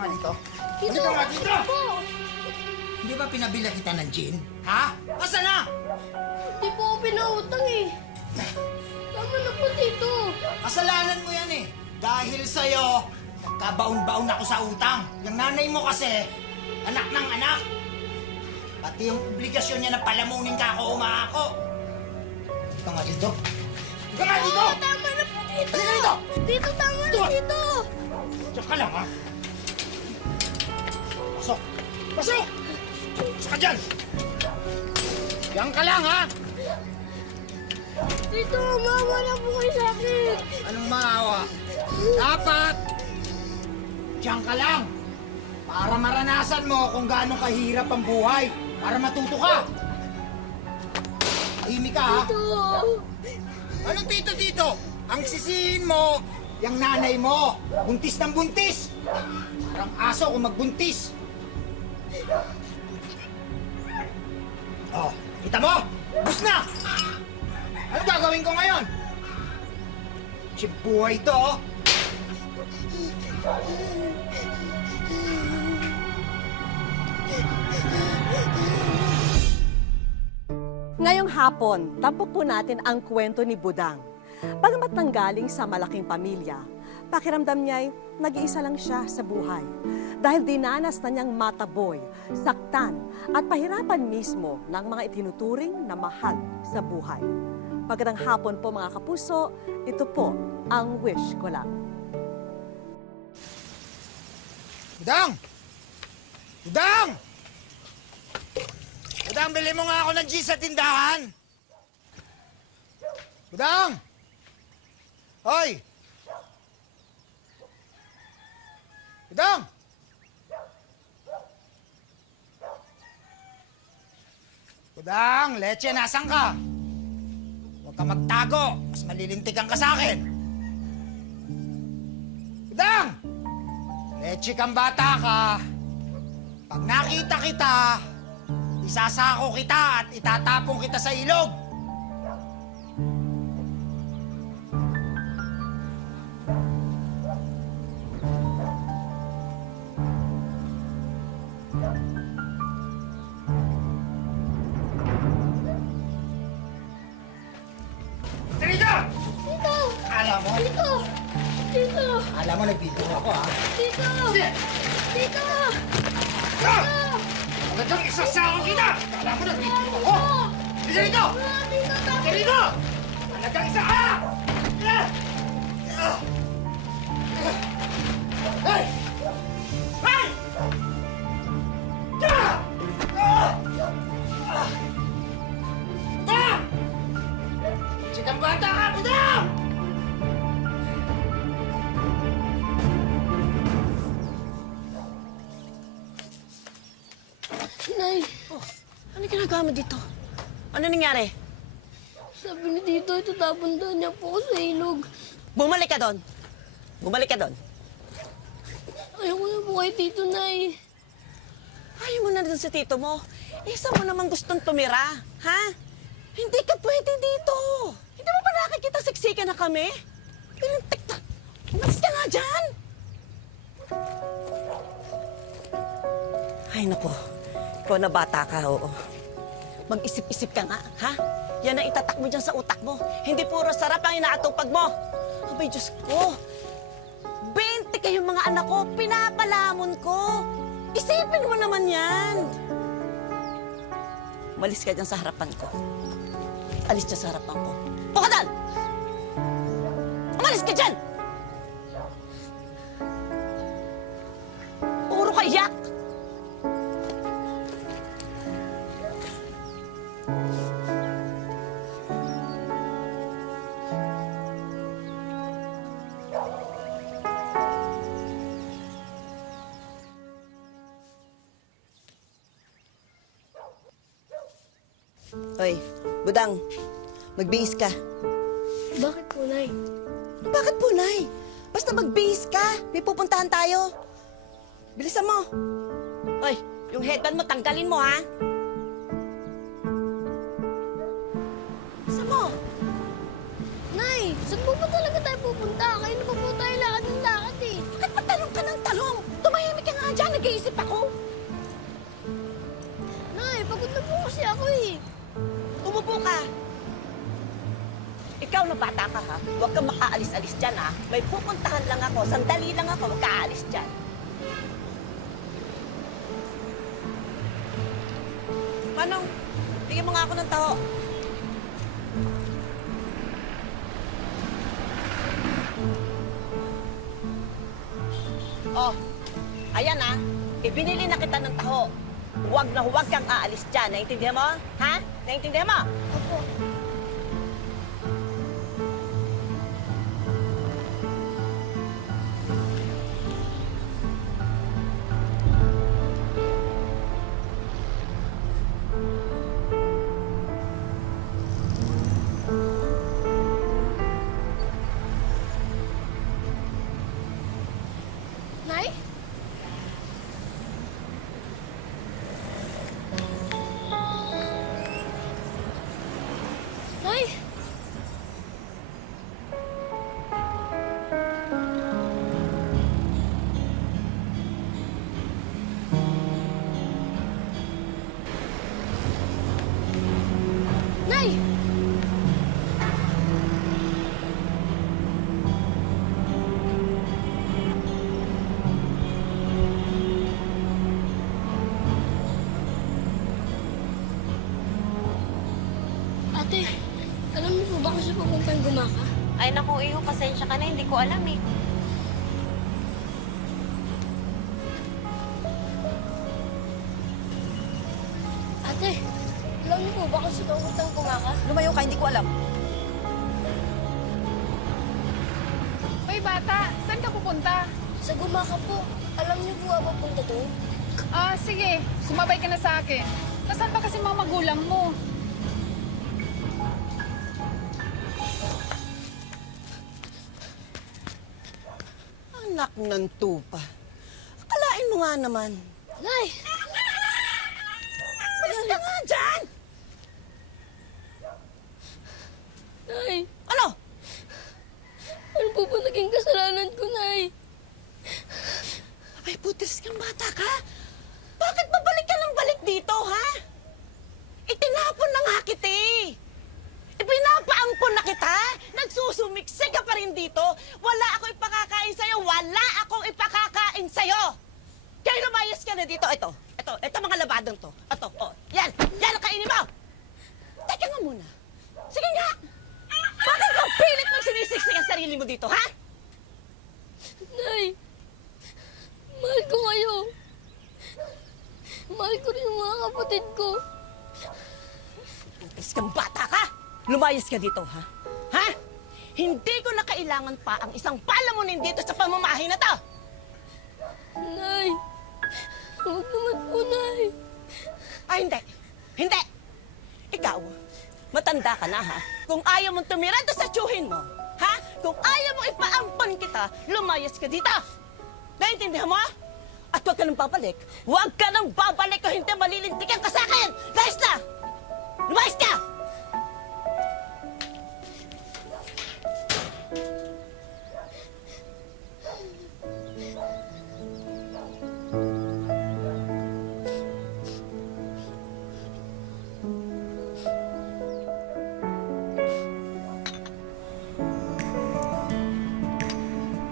nga dito. Tito, Halika nga dito! po. Hindi ba pinabila kita ng gin? Ha? Asa na? Hindi po ako pinautang eh. Tama na po, Tito. Kasalanan mo yan eh. Dahil sa'yo, nagkabaon-baon ako sa utang. Yung nanay mo kasi, anak ng anak. Pati yung obligasyon niya na palamunin ka ako umaako. Halika nga dito. Halika nga dito! Oo, tama na po, Tito. Halika dito! Tito, tama na, Dito. Tito. Diyan ka lang, ha? Pasok! Pasok! Pasok ka dyan! Diyan ka lang, ha? Tito, mama na po kayo sa akin. Anong maawa? Dapat! Diyan ka lang! Para maranasan mo kung gaano kahirap ang buhay. Para matuto ka! Tahimik ka, ha? Tito. Anong tito-tito? Ang sisihin mo, yung nanay mo. Buntis ng buntis! Parang aso kung magbuntis. Oh, kita mo? Bus na! Ano gagawin ko ngayon? Buhay to, oh. Ngayong hapon, tampok po natin ang kwento ni Budang. Bagamat nanggaling sa malaking pamilya, pakiramdam niya'y nag-iisa lang siya sa buhay. Dahil dinanas na niyang mataboy, saktan at pahirapan mismo ng mga itinuturing na mahal sa buhay. Magandang hapon po mga kapuso, ito po ang wish ko lang. Budang! Budang! Budang, bili mo nga ako ng cheese sa tindahan! Budang! Hoy! Budang! Budang, leche, nasan ka? Huwag ka magtago, mas malilintikan ka sa akin. Budang! Leche kang bata ka. Pag nakita kita, isasako kita at itatapon kita sa ilog. Tito! Tito. Alam mo? Tito. Tito. Alam mo, nagbibiro ako, ha? Tito. Tito. Ah! Talagang isasako kita! Alam mo, nagbibiro ako! Sige rito! Tito, tama. Sige rito! Talagang isa ka! Hey! Hey! Chikang bata ka, Budang! Nay, Ano ginagawa mo dito? Ano nangyari? sabi ni Tito, itatapon daw niya po ako sa ilog. Bumalik ka doon. Bumalik ka doon. Ayoko na po kay Tito, Nay. Ayaw mo na doon sa tito mo. Isa mo namang gustong tumira, ha? Hindi ka pwede dito. Hindi mo ba nakikita siksikan na kami? Pinantik-tak. Umalis ka nga dyan. Ay, naku. Ikaw na bata ka, oo. Mag-isip-isip ka nga, ha? Yan ang itatak mo dyan sa utak mo. Hindi puro sarap ang inaatupag mo. Abay, Diyos ko. 20 kayong mga anak ko, pinapalamon ko. Isipin mo naman yan. Malis ka dyan sa harapan ko. Alis dyan sa harapan ko. Pukadan! Umalis ka dyan! Puro ka iyak! Hoy, Budang, magbihis ka. Bakit po, Nay? Bakit po, Nay? Basta magbihis ka. May pupuntahan tayo. Bilisan mo. Hoy, yung headband mo, tanggalin mo, ha? Bilisan mo. Nay, saan po ba talaga tayo pupunta? Kayo na pa po tayo lakad ng lakad eh. Bakit patalong ka ng talong? Tumahimik ka nga nag-iisip ako. Nay, pagod na po kasi ako eh. Umupo ka. Ikaw na bata ka, ha? Huwag kang makaalis-alis dyan, ha? May pupuntahan lang ako. Sandali lang ako. Huwag kaalis dyan. Manong, bigyan mo nga ako ng taho. Oh, ayan ha. Ibinili na kita ng taho. Huwag na huwag kang aalis dyan. Naintindihan mo? Ha? Naintindihan mo? Opo. Nay? Nay? Nay! Ate, alam niyo po ba kung siya pupuntang gumaka? Ay naku, Iho, pasensya ka na, hindi ko alam eh. Ate, alam niyo po ba kung siya pupuntang gumaka? Lumayo ka, hindi ko alam. Hoy bata, saan ka pupunta? Sa gumaka po. Alam niyo po ba pupunta doon? Ah, sige, sumabay ka na sa akin. Nasaan ba kasi mga magulang mo? Anak ng tupa. Akalain mo nga naman. Nay! Malis ka nga dyan! Nay! Ano? Ano po ba naging kasalanan ko, Nay? Abay, putis kang bata ka. Bakit babalik ka ng balik dito, ha? Itinapon na nga kita eh. Ipinapaampon na kita. Nagsusumiksik ka pa rin dito. Wala akong ipakakain sa'yo. Wala akong ipakakain sa'yo. Kaya lumayas ka na dito. Ito mga labadong to. Ito, oh. Yan ang kainin mo. Teka nga muna. Sige nga. Bakit ka pilit mong sinisiksik ang sarili mo dito, ha? Nay! Mahal ko kayo. Mahal ko rin yung mga kapatid ko. Putis kang bata ka! Lumayas ka dito, ha? Ha? Hindi ko na kailangan pa ang isang palamunin dito sa pamamahay na to! Nay! Huwag naman po, Nay. Ay, hindi! Hindi! Ikaw, matanda ka na, ha? Kung ayaw mong tumira doon sa tsuhin mo, ha? Kung ayaw mong ipaampon kita, lumayas ka dito! Naintindihan mo? At huwag ka nang babalik. Huwag ka nang babalik o hindi malilintikan ka sa akin! Layas na! Lumayas ka!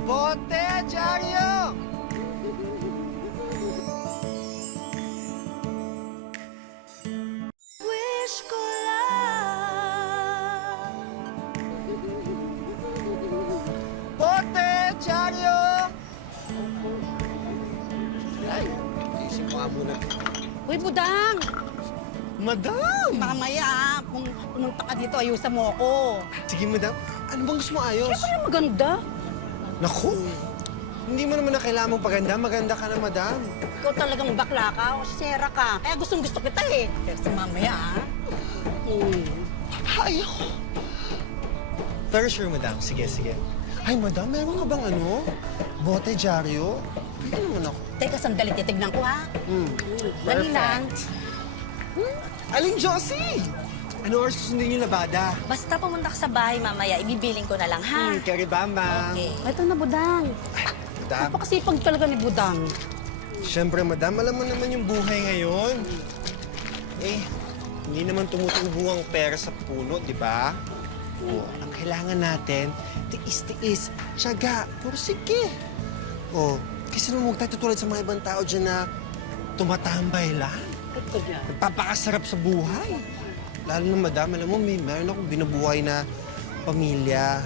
Bote, Diaryo! Wish ko lang. Bote, Diaryo! Ay, isip ko nga muna. Uy, Budang! Madam! Mamaya, kung pumunta ka dito, ayusan mo ako. Sige, madam. Ano bang gusto mo ayos? Ano maganda? Naku! Hindi mo naman na kailangan mong paganda. Maganda ka na, madam. Ikaw talagang bakla ka o sera ka. Kaya gustong-gusto kita eh. Pero sa mamaya, ah. Ay, ako. Pero sure, madam. Sige, sige. Ay, madam, meron ka bang ano? Bote, Diaryo? Hindi naman ako. Teka, sandali, titignan ko ha. Dali Perfect. lang. Aling Josie! Ano oras susundin yung labada? Basta pumunta ka sa bahay mamaya, ibibiling ko na lang, ha? Karibamba. Okay. Ito na, Budang. Madam, Napakasipag talaga ni Budang. Siyempre, madam, alam mo naman yung buhay ngayon. Eh, hindi naman tumutubo ang pera sa puno, di ba? O, ang kailangan natin, tiis-tiis, tiyaga, pursige. O, kasi naman huwag tayo tutulad sa mga ibang tao dyan na tumatambay lang. Ito dyan. Nagpapakasarap sa buhay. Lalo na, madam, alam mo, meron akong binubuhay na pamilya.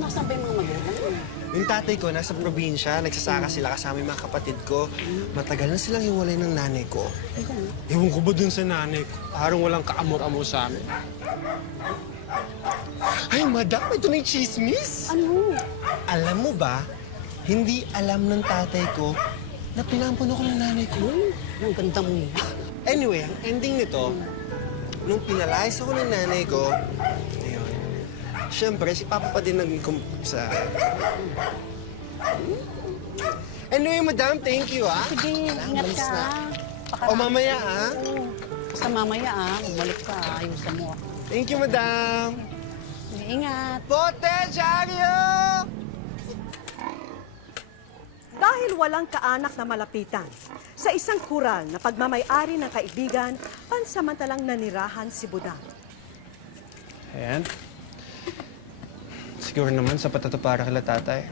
Nasaan ba yung mga magulang mo? Yung tatay ko, nasa probinsya, nagsasaka sila kasama yung mga kapatid ko. Matagal na silang hiwalay ng nanay ko. Ewan ko ba dun sa nanay ko? Parang walang kaamor-amor sa amin. Ay, madam, ito na yung chismis. Ano? Alam mo ba, hindi alam ng tatay ko na pinampun ako ng nanay ko. Ang ganda mo eh. Anyway, ang ending nito, nung pinalayas ako ng nanay ko, ayun, siyempre, si Papa pa din sa... Anyway, madam, thank you, ah. Sige, ingat Malis ka. na. ah. O, mamaya, ah. Oo. Basta mamaya bumalik ka, ayusan mo. Thank you, madam. Ingat. Bote, Diaryo! Dahil walang kaanak na malapitan, sa isang kural na pagmamay-ari ng kaibigan, pansamantalang nanirahan si Budang. Ayan. Siguro naman sapat na to para kila tatay.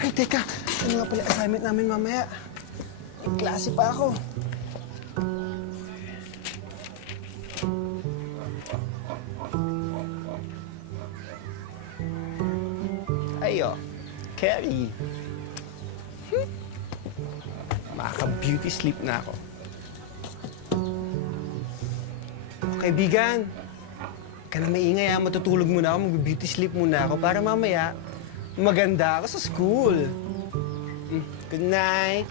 Ay, teka. Ano nga pala assignment namin mamaya? May klase pa ako. Ayo. Carrie. Makaka-beauty sleep na ako. Kaibigan, ka na maingay ha. Matutulog muna ako, mag-beauty sleep muna ako para mamaya maganda ako sa school. Good night.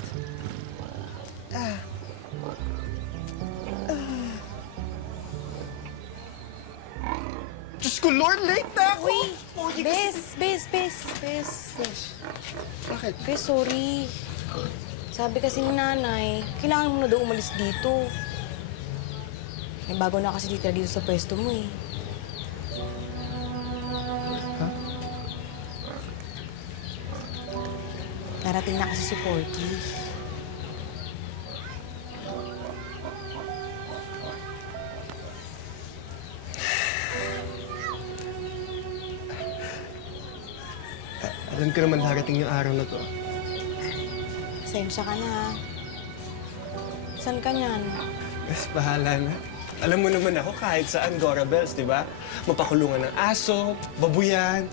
Diyos ko, Lord, late na ako! Bes. Bakit? Bes, sorry. Sabi kasi ni nanay, kailangan mo na daw umalis dito. May bago na kasi dito sa pwesto mo eh. Darating na kasi si Porky. Alam ko naman darating yung araw na to. Pasensya ka na. Saan ka niyan? Mas bahala na. Alam mo naman ako kahit saan, Gora Bells, di ba? Mapakulungan ng aso, babuyan.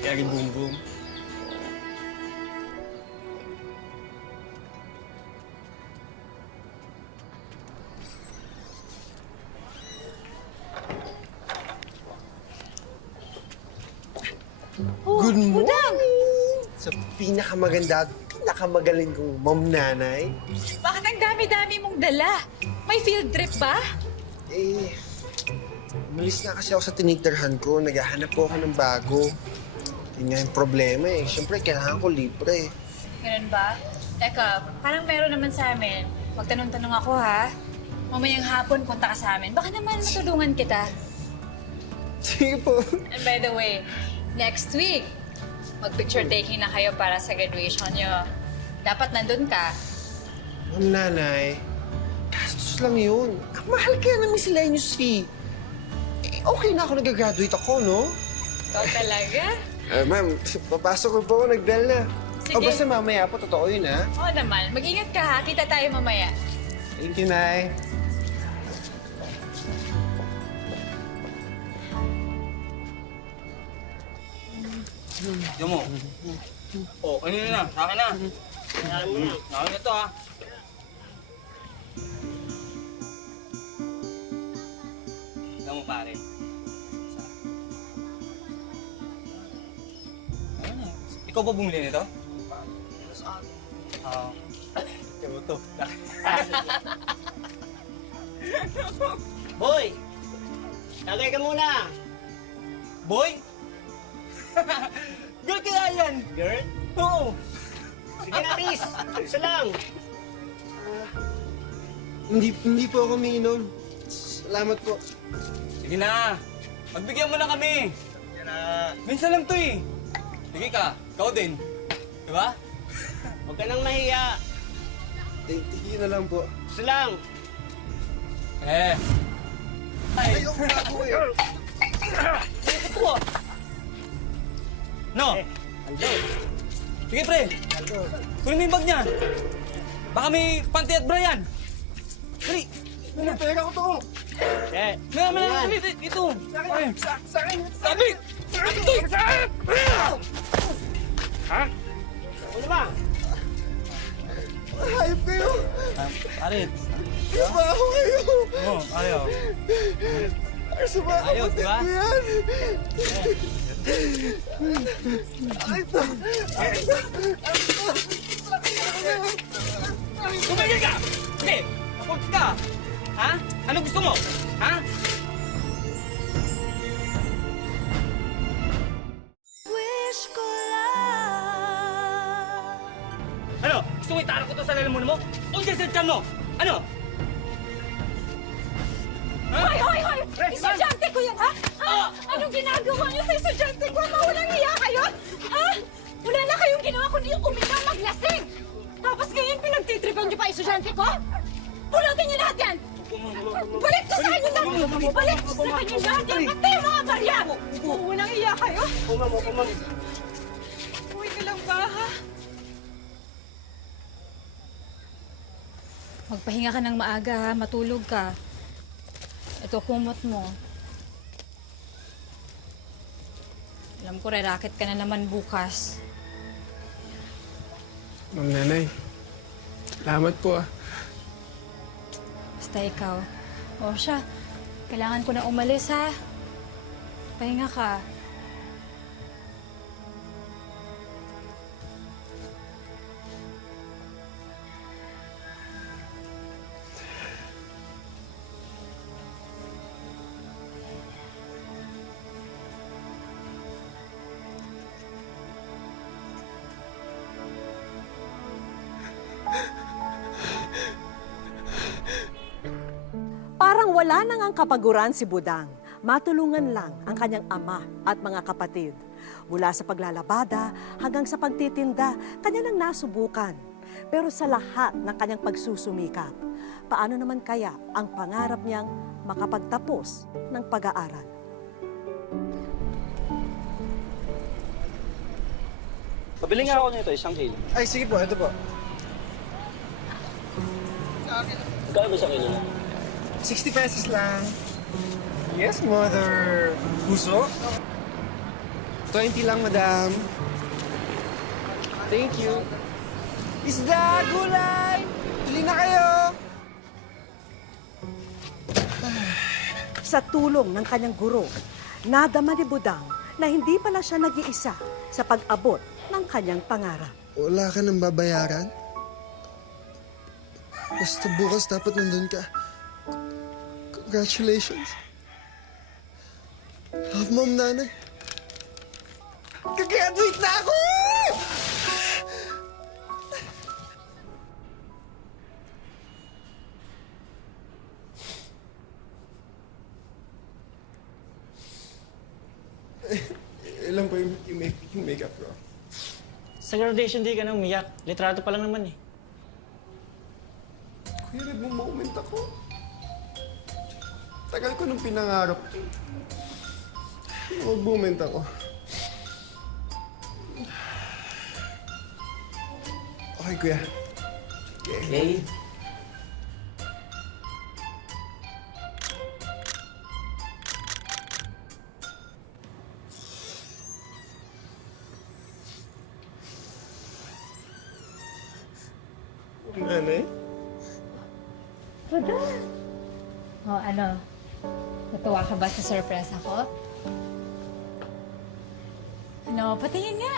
Kaya boom boom. Good morning! Sa pinakamaganda at pinakamagaling kong mom nanay. Bakit ang dami-dami mong dala? May field trip ba? Eh, umalis na kasi ako sa tinitirahan ko. Naghahanap po ako ng bago. Yun nga yung problema eh. Siyempre, kailangan ko libre. Ganun ba? Teka, parang meron naman sa amin. Magtanong-tanong ako ha. Mamayang hapon punta ka sa amin. Baka naman matulungan kita. Sige po. And by the way, next week, mag-picture taking na kayo para sa graduation nyo. Dapat nandun ka. Ma'am nanay, gastos lang yun. Ang mahal kaya ng miscellaneous fee. Eh, okay na ako nag-graduate ako, no? Ikaw talaga? Ma'am, papasok ko po ako, nagdal na. Sige. O basta mamaya po, totoo yun, ha? Oo naman. Mag-ingat ka ha. Kita tayo mamaya. Thank you, Nay. Diyan mo. Oh, ano na? Sa akin na. Sa akin na to, ha? Diyan mo, pare. Isa. Ayun na. Ikaw ba bumili nito? Oo. Ikaw to. Boy! Tagay ka muna! Boy? Girl kaya yan? Girl? Oo. Sige na, miss! Isa lang! Hindi po ako umiinom. Salamat po. Sige na. Magbigyan mo na kami. Sige na. Minsan lang to eh. Sige ka, ikaw din. Diba? Huwag ka nang mahiya. Tingin na lang po. Gusto lang. Eh. Ay, Ayoko na po eh. ito ah. No? Sige pre. Kunin mo yung bag niya. Baka may panty at Brian. Dali. Pera ko to. Eh, Ito. Ay. Sabi! Ito! ano ba? Hayop kayo. Arit. Trabaho kayo. Oo, ayaw. Ay, sa mga Ayaw, kapatid diba? ko yan. Tumigil ka! Sige! Kapag ka! Ha? Ano gusto mo? Ha? Ano? Gusto mo itarang ko to sa lalamunan mo? O dyan sa tiyan mo? Ano? Ha? Hoy, hoy, hoy! Estudyante ko yan, ha? Anong ginagawa niyo sa estudyante ko? Mawalang hiya kayo? Ha? Wala na kayong ginawa kundi uminom maglasing! Tapos ngayon pinagtitripan niyo pa estudyante ko? Pulutin niyo lahat yan! Balik ko sa kanya lang! Balik ko sa kanya lahat yan! Pati yung mga barya! Walang hiya kayo? Uwi ka lang ba, ha? Magpahinga ka ng maaga ha, matulog ka. Ito kumot mo. Alam ko, re-racket ka na naman bukas. Ma'am Nanay, salamat po ah. Basta ikaw. O siya, kailangan ko na umalis ha. Pahinga ka. Parang wala nang ang kapaguran si Budang. Matulungan lang ang kanyang ama at mga kapatid. Mula sa paglalabada hanggang sa pagtitinda, kanya nang nasubukan. Pero sa lahat ng kanyang pagsusumikap, paano naman kaya ang pangarap niyang makapagtapos ng pag-aaral? Pabili nga ako nito, 1 kilo. Ay, sige po, ito po. Kaya ba 1 kilo? 60 pesos lang. Yes, mother. Puso? 20 lang, madam. Thank you. Isda, gulay! Bili na kayo! Sa tulong ng kanyang guro, nadama ni Budang na hindi pala siya nag-iisa sa pag-abot ng kanyang pangarap. Wala ka nang babayaran? Basta bukas dapat nandun ka. Congratulations. Love, Mom, Nanay. Gagraduate na ako! Ilan pa yung makeup ko? Sa graduation day ka nang umiyak. Litrato pa lang naman eh. Kuya, nagmo-moment ako. Tagal ko nung pinangarap to. Mag-moment ako. Okay, kuya. Okay. Nanay? O ano? Natuwa ka ba sa surprise ako? Ano? Patingin nga!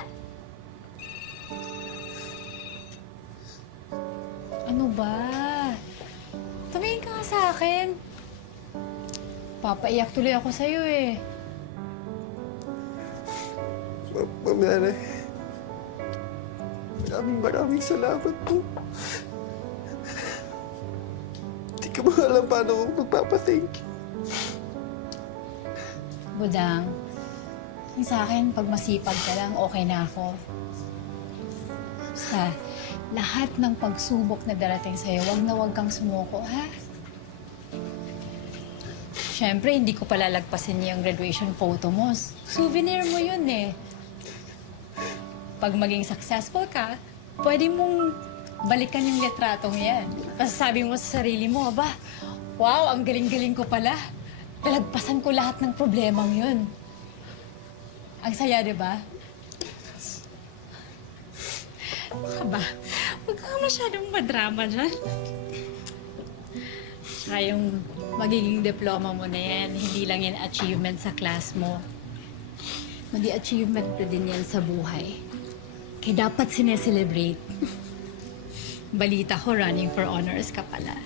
Ano ba? Tumingin ka nga sa akin. Papaiyak tuloy ako sa'yo eh. Ma'am, Nanay. Maraming salamat po. Hindi ko ba alam paano ko magpapathank you. Budang, Yung sa akin, pag masipag ka lang, okay na ako. Basta, lahat ng pagsubok na darating sa'yo, wag na wag kang sumuko, ha? Siyempre, hindi ko palalagpasin yung graduation photo mo. Souvenir mo yun eh. Pag maging successful ka, pwede mong balikan yung litratong yan. Tapos sabi mo sa sarili mo, aba, wow, ang galing-galing ko pala. Talagpasan ko lahat ng problemang yun. Ang saya, di ba? Aba, huwag ka masyadong madrama dyan. Tsaka yung magiging diploma mo na yan, hindi lang yan achievement sa class mo. Kundi achievement na din yan sa buhay. Kaya dapat sineselebrate. Balita ko, running for honors ka pala.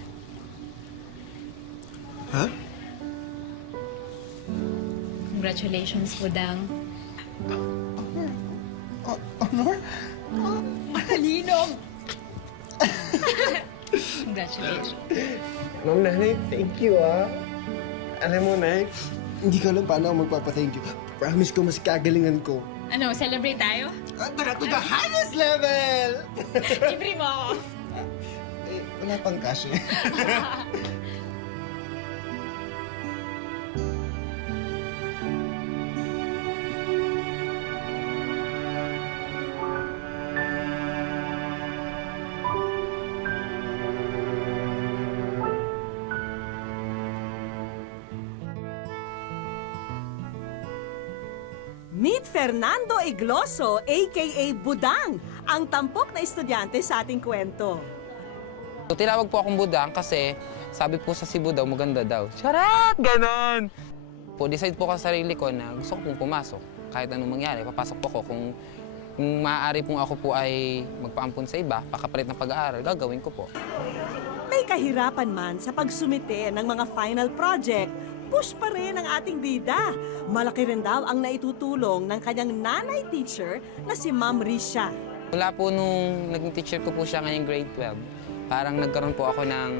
Ha? Congratulations, Budang. Honor? Malinom! Congratulations. Ma'am, Nanay, thank you, ah. Alam mo, Nay, hindi ko alam paano ako magpapa-thank you. Promise ko, mas kagalingan ko. Ano, celebrate tayo? Tara to the highest level! Libre mo ako. Eh, wala pang cash eh. Meet Fernando Igloso, a.k.a. Budang, ang tampok na estudyante sa ating kwento. So, tinawag po akong Budang kasi sabi po sa Cebu daw, maganda daw. Charot! Ganon! Po, decide po ko sa sarili ko na gusto ko pong pumasok. Kahit anong mangyari, papasok po ako. Kung maaari pong ako po ay magpaampun sa iba, pakapalit ng pag-aaral, gagawin ko po. May kahirapan man sa pagsumite ng mga final project, push pa rin ang ating bida. Malaki rin daw ang naitutulong ng kanyang nanay teacher na si Ma'am Risha. Mula po nung naging teacher ko po siya ngayong grade 12, parang nagkaroon po ako ng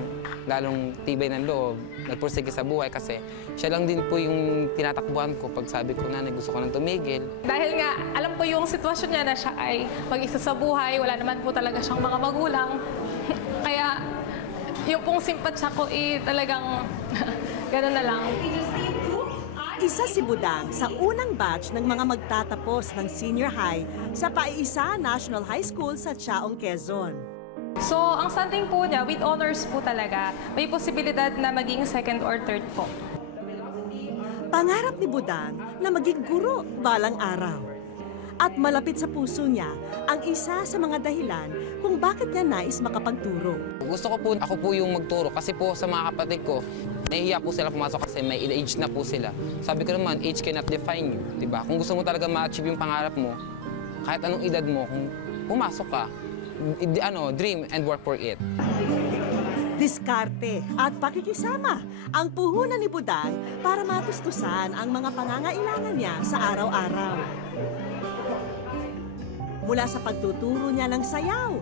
lalong tibay ng loob, nagpursige sa buhay kasi siya lang din po yung tinatakbuhan ko pag sabi ko na gusto ko nang tumigil. Dahil nga, alam ko yung sitwasyon niya na siya ay mag-isa sa buhay, wala naman po talaga siyang mga magulang. Kaya yung pong simpatsya ko talagang gano'n na lang. Isa si Budang sa unang batch ng mga magtatapos ng senior high sa Paisa National High School sa Chaong, Quezon. So, ang something po niya, with honors po talaga, may posibilidad na maging second or third po. Pangarap ni Budang na maging guro balang araw. At malapit sa puso niya ang isa sa mga dahilan kung bakit niya nais makapagturo. Gusto ko po, ako po yung magturo kasi po sa mga kapatid ko, nahihiya po sila pumasok kasi may age na po sila. Sabi ko naman, age cannot define you, di ba? Kung gusto mo talaga ma-achieve yung pangarap mo, kahit anong edad mo, kung pumasok ka, dream and work for it. Diskarte at pakikisama ang puhunan ni Budang para matustusan ang mga pangangailangan niya sa araw-araw. Mula sa pagtuturo niya ng sayaw,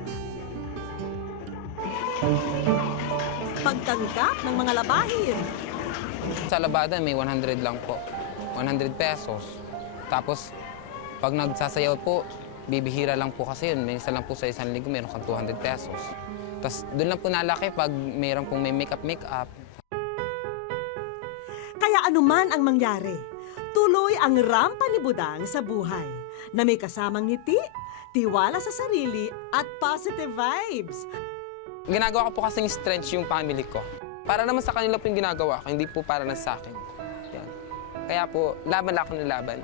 pagtanggap ng mga labahin, Sa labada may 100 lang po, 100 pesos. Tapos pag nagsasayaw po, bibihira lang po kasi yun. Minsan lang po sa isang linggo meron kang 200 pesos. Tapos doon lang po nalaki pag mayroon pong may make-up. Kaya anuman ang mangyari, tuloy ang rampa ni Budang sa buhay na may kasamang ngiti, tiwala sa sarili at positive vibes. Ginagawa ko po kasing strength yung family ko. Para naman sa kanila po yung ginagawa ko, hindi po para na sa akin. Yan. Kaya po, laban lang ako ng laban.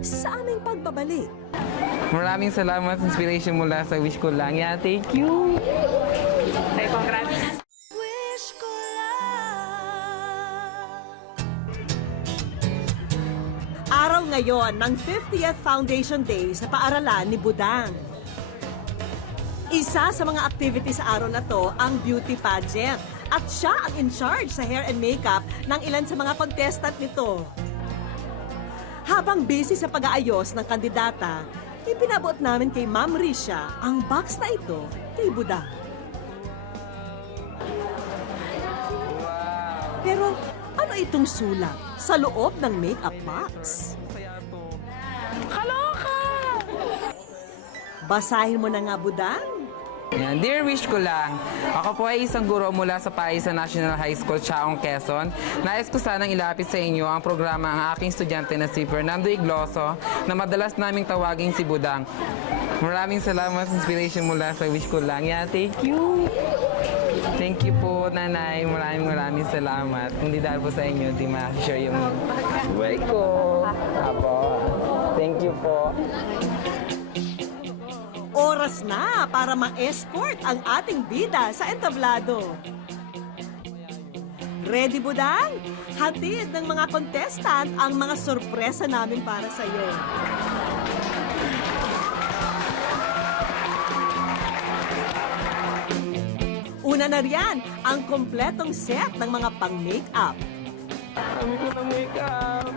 Sa aming pagbabalik, Maraming salamat sa inspiration mula sa Wish Ko Lang. Yeah, thank you! Ay, congrats! araw ngayon ng 50th Foundation Day sa paaralan ni Budang. Isa sa mga activity sa araw na to ang beauty pageant at siya ang in charge sa hair and makeup ng ilan sa mga contestant nito. Habang busy sa pag-aayos ng kandidata, ipinabot namin kay Ma'am Risha ang box na ito kay Budang. Pero ano itong sulat sa loob ng makeup box. Basahin mo na nga, Budang. Yan. Dear wish ko lang, ako po ay isang guro mula sa Paisa National High School, Chaong, Quezon. Nais ko sanang ilapit sa inyo ang programa ang aking estudyante na si Fernando Igloso na madalas naming tawaging si Budang. Maraming salamat sa inspiration mula sa wish ko lang. Yan, thank you. Thank you po, Nanay. Maraming salamat. Hindi dahil po sa inyo, di ma-share yung buhay ko. Apo. Thank you po. Oras na para ma-escort ang ating bida sa entablado. Ready, Budang? Hatid ng mga contestant ang mga sorpresa namin para sa iyo. Una na riyan, ang kompletong set ng mga pang-makeup. Kami ko ng makeup.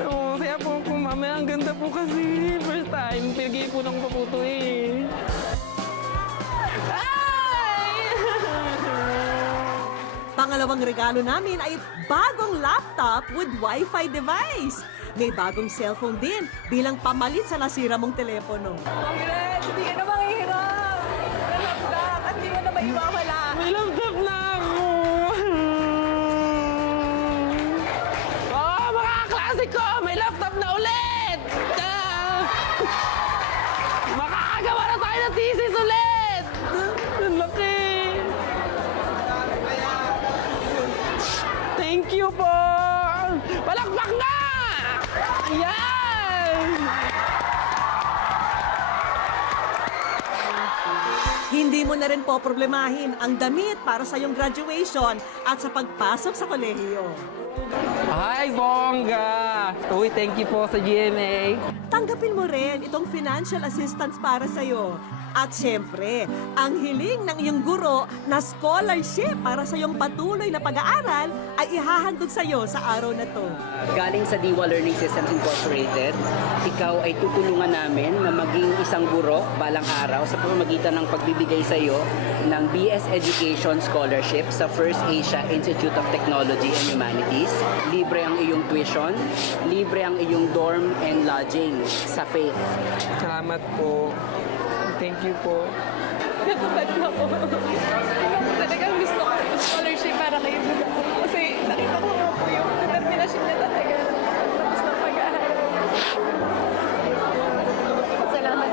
Oo, kaya po mamaya ang ganda po kasi. First time, pinag-iipunan ko pa po ito eh. Pangalawang regalo namin ay bagong laptop with Wi-Fi device. May bagong cellphone din bilang pamalit sa nasira mong telepono. Congrats! Hindi ka na manghihirap! Laptop! At hindi mo na maiwawala! May laptop na ako! Oh, mga kaklase ko! May laptop na ulit! Makakagawa na tayo ng thesis ulit! Ang laki! Thank you po! Palakpak na! Ayan! Hindi mo na rin po problemahin ang damit para sa iyong graduation at sa pagpasok sa kolehiyo. Hi, bongga! Uy, thank you po sa GMA. Tanggapin mo rin itong financial assistance para sa iyo. At syempre, ang hiling ng iyong guro na scholarship para sa iyong patuloy na pag-aaral ay ihahandog sa iyo sa araw na to. Galing sa Diwa Learning Systems Incorporated, ikaw ay tutulungan namin na maging isang guro balang araw sa pamamagitan ng pagbibigay sa iyo ng BS Education Scholarship sa First Asia Institute of Technology and Humanities. Libre ang iyong tuition, libre ang iyong dorm and lodging sa Faith. Salamat po. Thank you po. Natupad ko ako. Talagang gusto ko yung scholarship para kay Budang. Kasi nakita ko nga po yung determinasyon niya talaga. Tapos ng pag-aaral. Salamat.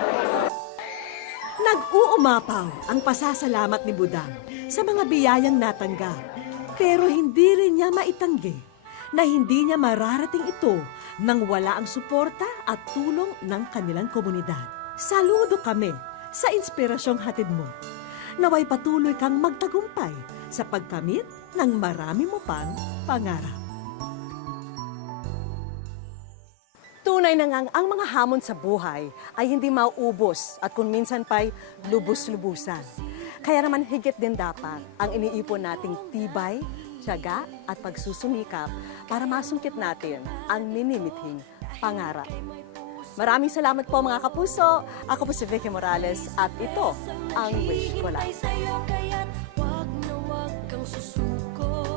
Nag-uumapaw ang pasasalamat ni Budang sa mga biyayang natanggap. Pero hindi rin niya maitanggi na hindi niya mararating ito nang wala ang suporta at tulong ng kanilang komunidad. Saludo kami sa inspirasyong hatid mo. Naway patuloy kang magtagumpay sa pagkamit ng marami mo pang pangarap. Tunay na ngang ang mga hamon sa buhay ay hindi mauubos at kung minsan pa'y lubos-lubusan. Kaya naman higit din dapat ang iniipon nating tibay, tiyaga at pagsusumikap para masungkit natin ang minimithing pangarap. Maraming salamat po mga kapuso. Ako po si Vicky Morales at ito ang Wish Ko Lang. Wag na wag kang susuko.